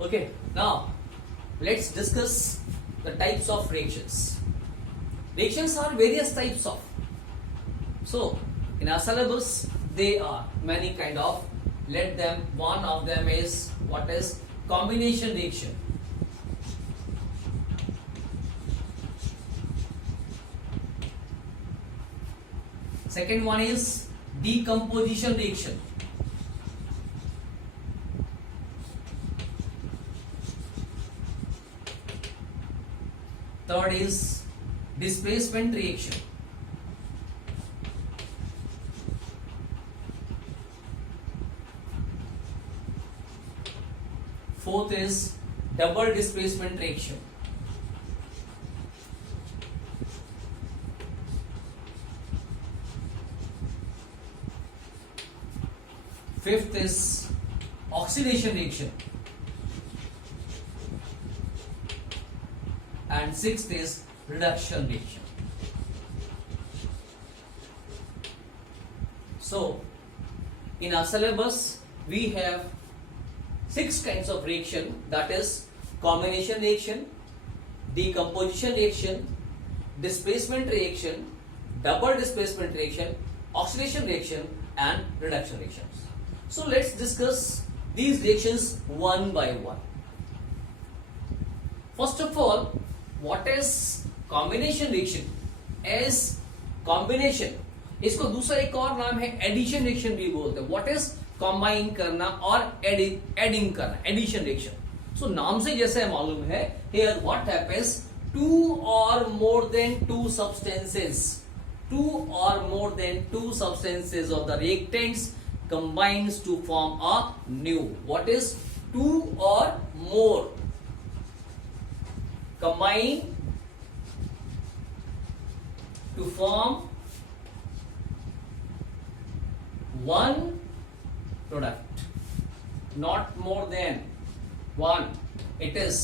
Okay, now let's discuss the types of reactions. Reactions are various types of. So in our syllabus, they are many kind of. Let them. One of them is what is combination reaction. Second one is decomposition reaction. Third is displacement reaction. Fourth is double displacement reaction. Fifth is oxidation reaction. And sixth is reduction reaction. So, in our syllabus, we have 6 kinds of reaction, that is combination reaction, decomposition reaction, displacement reaction, double displacement reaction, oxidation reaction, and reduction reactions. So, let's discuss these reactions one by one. First of all, what is combination reaction? As combination, इसको दूसरा एक और नाम है addition reaction भी बोलते हैं. What is combine करना और एडिंग करना, एडिशन रिएक्शन. सो नाम से जैसे मालूम है, हियर व्हाट हैपेंस, टू और more than two substances, two और more than two substances of the reactants combines to form a new. What is two or more? Combine to form one product, not more than one. It is.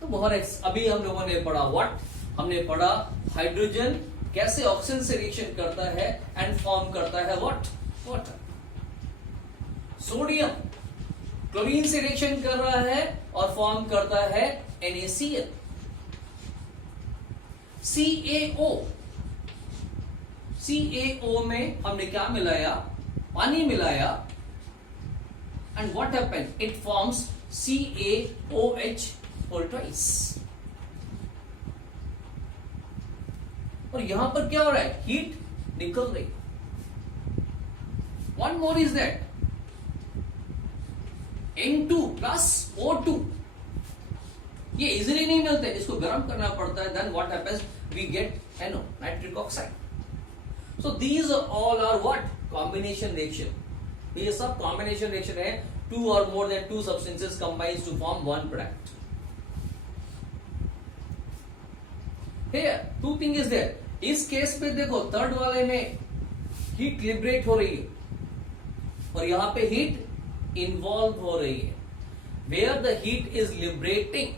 तो बहुत अभी हम लोगों ने पढ़ा what, हमने पढ़ा हाइड्रोजन कैसे ऑक्सीजन से रिएक्शन करता है एंड फॉर्म करता है व्हाट, वाटर. सोडियम क्लोरीन से रिएक्शन कर रहा है और फॉर्म करता है NaCl. CaO में हमने क्या मिलाया, पानी मिलाया, and what happened, it forms CaOH whole twice. और यहां पर क्या हो रहा है, हीट निकल रही. One more is that N2 plus O2. ये इजीली नहीं मिलते, इसको गर्म करना पड़ता है. Then what happens, we get NO, nitric oxide. So these all are what, combination reaction. ये सब कॉम्बिनेशन रिएक्शन है. टू और more than two substances combines to form one product. Here, two thing is there. इस case पे देखो, third वाले में heat liberate हो रही है और यहां पे हीट इन्वॉल्व हो रही है. Where the heat is liberating,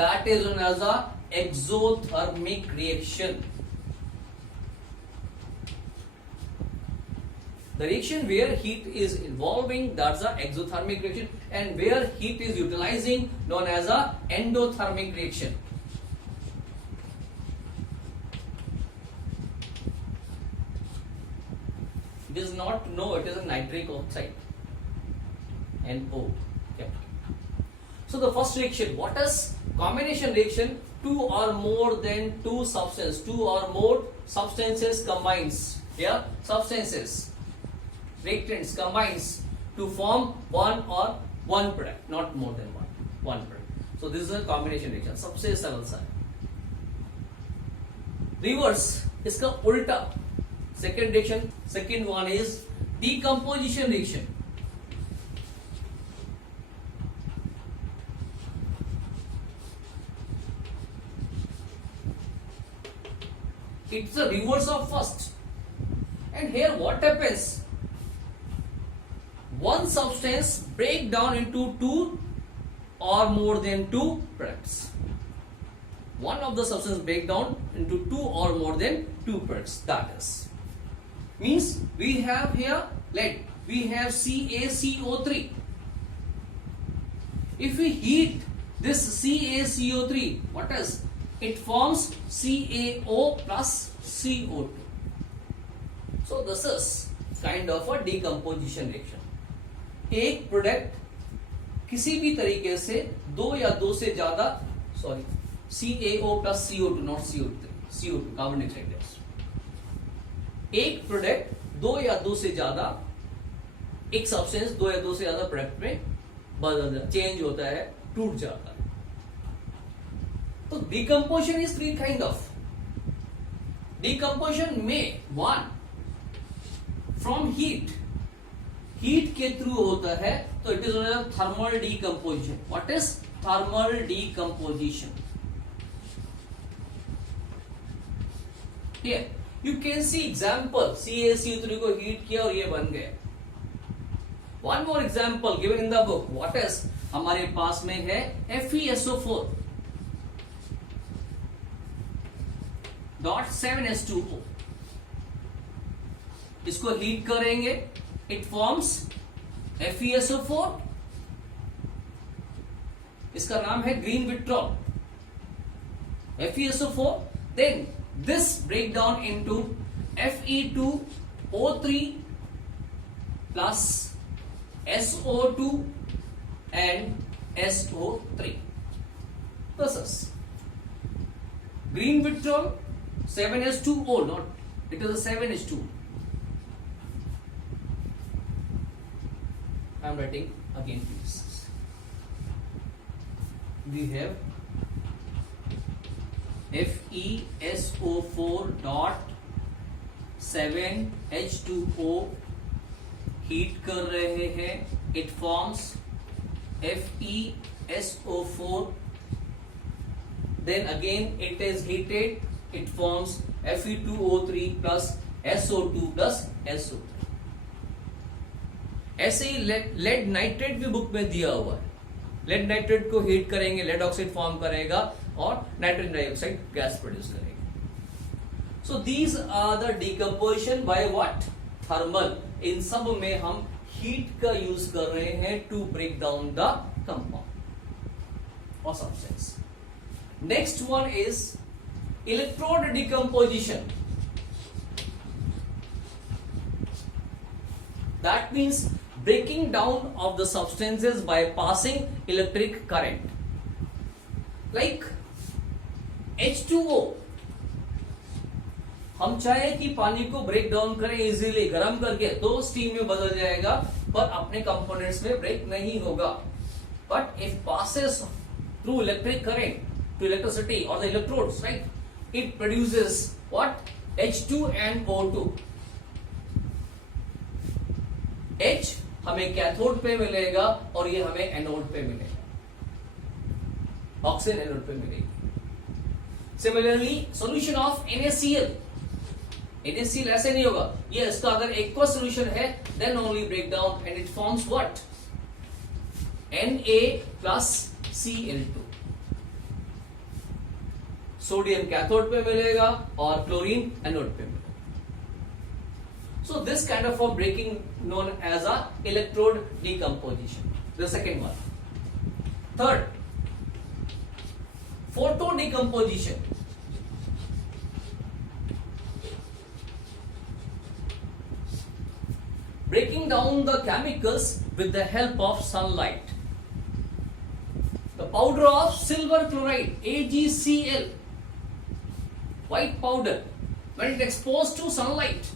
that is known as a exothermic reaction. The reaction where heat is involving, that's a exothermic reaction, and where heat is utilizing, known as a endothermic reaction. It is not, no, it is a nitric oxide, NO. Okay. So the first reaction, what is combination reaction? Two or more than two substances, two or more substances combines. Yeah, substances, reactants combines to form one or one product, not more than one product. So this is a combination reaction. सबसे सरल सा है. Reverse, इसका उल्टा. Second reaction, second one is decomposition reaction. It's the reverse of first. And here what happens? One substance break down into two or more than two products. One of the substance break down into two or more than two products. That is. Means we have here, we have CaCO3. if we heat this CaCO3, what is it? Forms CaO plus CO2. So this is kind of a decomposition reaction. एक product किसी भी तरीके से दो या दो से ज्यादा CaO plus CO2, not CO2, carbon dioxide gas. एक प्रोडक्ट दो या दो से ज्यादा, एक सब्सटेंस दो या दो से ज्यादा प्रोडक्ट में बदल चेंज होता है, टूट जाता है। तो decomposition is three kind of. Decomposition में वन फ्रॉम हीट के थ्रू होता है, तो it is thermal decomposition. What is thermal decomposition? Here you can see example, CaCO3 को हीट किया और ये बन गया। One more example given in the book. What is? हमारे पास में है FeSO4 dot 7H2O। इसको हीट करेंगे, it forms FeSO4। इसका नाम है green vitriol, FeSO4। then this break down into Fe2O3 plus SO2 and SO3. This is green vitriol 7H2O, not it is a 7H2. I am writing again, please. We have FeSO4 dot 7H2O heat कर रहे हैं, it forms FeSO4, then again it is heated, it forms Fe2O3 plus SO2 plus SO3। ऐसे ही lead nitrate भी book में दिया हुआ है। लेड नाइट्रेट को हीट करेंगे, लेड ऑक्साइड फॉर्म करेगा और नाइट्रोजन डाइऑक्साइड गैस प्रोड्यूस करेगा। So these are the decomposition by what? Thermal. इन सब में हम हीट का यूज कर रहे हैं to break down the compound or substance. Next one is electrode decomposition. That means breaking down of the substances by passing electric current, like H2O। हम चाहे कि पानी को ब्रेक डाउन करें इजीली गर्म करके तो स्टीम में बदल जाएगा, पर अपने कंपोनेंट्स में ब्रेक नहीं होगा। But if passes through electric current to electricity or the electrodes, right, it produces what? H2 and O2। H हमें कैथोड पे मिलेगा और ये हमें एनोड पे मिलेगा, ऑक्सीजन एनोड पे मिलेगी। Similarly solution of NaCl, NaCl ऐसे नहीं होगा, ये इसका अगर एक्वस सॉल्यूशन है then only break down and it forms what? Na plus Cl2। Sodium cathode पे मिलेगा और क्लोरीन एनोड पे मिलेगा। So this kind of a breaking known as a electrode decomposition. The second one. Third, photo decomposition. Breaking down the chemicals with the help of sunlight. The powder of silver chloride, AgCl, white powder, when it exposed to sunlight,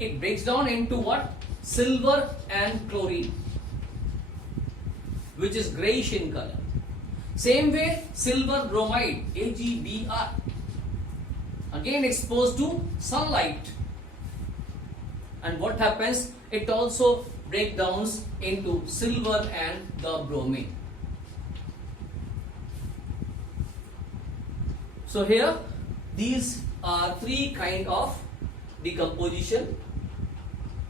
it breaks down into what? Silver and chlorine, which is grayish in color. Same way, silver bromide, AgBr, again exposed to sunlight, and what happens? It also breaks down into silver and the bromine. So here, these are three kind of decomposition.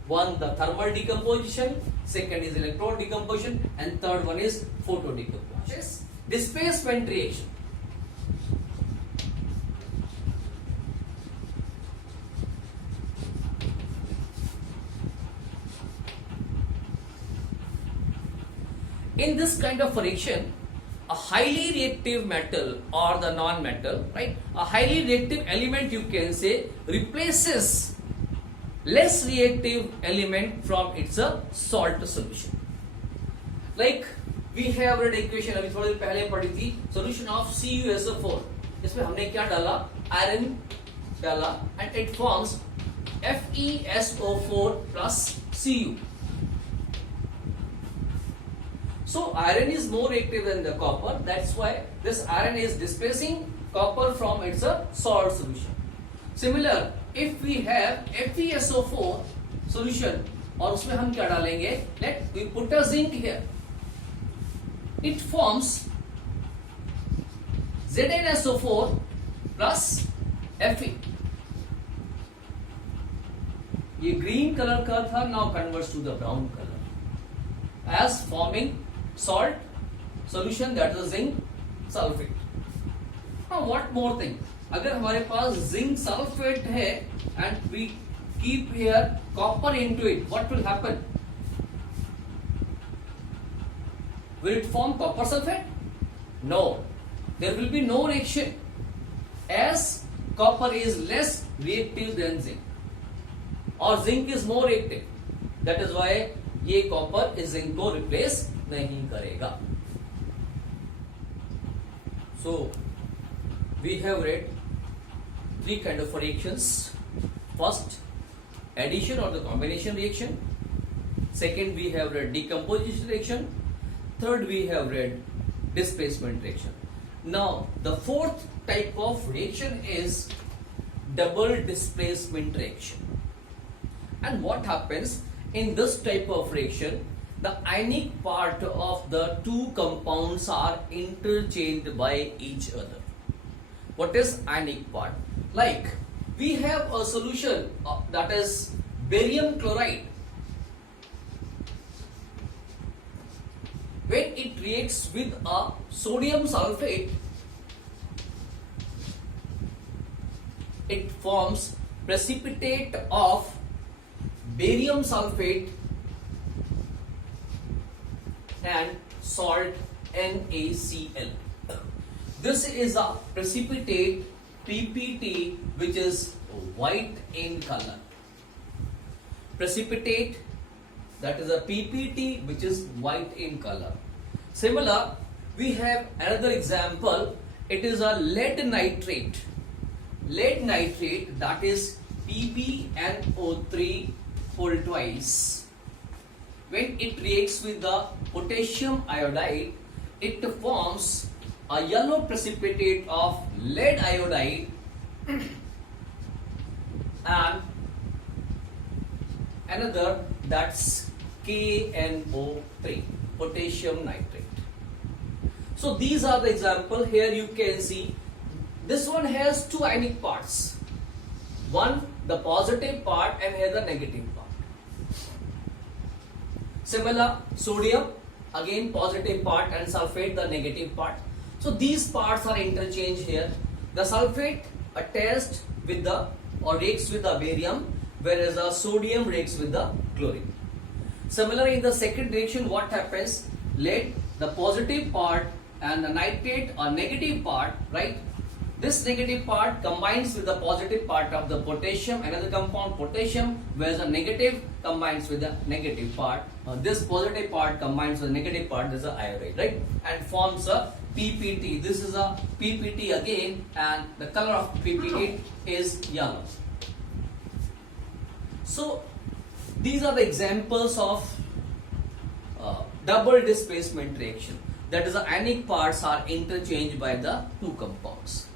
One, the thermal decomposition, second is electrode decomposition, and third one is photo decomposition. Displacement reaction. In this kind of reaction, a highly reactive metal or the non-metal, right? A highly reactive element, you can say, replaces less reactive element from its salt solution. Like we have read equation अभी थोड़ी देर पहले पढ़ी थी, solution of CuSO4. इसमें हमने क्या डाला? Iron डाला and it forms FeSO4 plus Cu. So iron is more reactive than the copper. That's why this iron is displacing copper from its salt solution. Similar, if we have FeSO4 solution और उसमें हम क्या डालेंगे? Let we put a zinc here. It forms ZnSO4 plus Fe. ये green colour का था, now converts to the brown color as forming salt solution, that is zinc sulfate. Now what more thing? अगर हमारे पास zinc sulfate है and we keep here copper into it, what will happen? Will it form copper sulfate? No. There will be no reaction as copper is less reactive than zinc or zinc is more reactive. That is why ये copper इस zinc को replace नहीं करेगा. So we have read three kind of reactions. First, addition or the combination reaction. Second, we have read decomposition reaction. Third, we have read displacement reaction. Now, the fourth type of reaction is double displacement reaction. And what happens in this type of reaction? The ionic part of the two compounds are interchanged by each other. What is ionic part? Like we have a solution that is barium chloride. When it reacts with a sodium sulfate, it forms precipitate of barium sulfate and salt NaCl. This is a precipitate PPT which is white in color. Precipitate, that is a PPT which is white in color. Similar, we have another example. It is a lead nitrate. Lead nitrate, that is PbNO3 whole twice. When it reacts with the potassium iodide, it forms a yellow precipitate of lead iodide and another, that's KNO3, potassium nitrate. So these are the example. Here you can see this one has two ionic parts. One the positive part and here the negative part. Similar, sodium again positive part and sulfate the negative part. So these parts are interchanged here. The sulfate attached with the or reacts with the barium, whereas the sodium reacts with the chlorine. Similarly, in the second reaction, what happens? Lead, the positive part, and the nitrate or negative part, right? This negative part combines with the positive part of the potassium, another compound potassium, whereas the negative combines with the negative part. This positive part combines with the negative part, this is the iodide, right? And forms a PPT. This is a PPT again, and the color of PPT is yellow. So these are the examples of double displacement reaction. That is, the ionic parts are interchanged by the two compounds.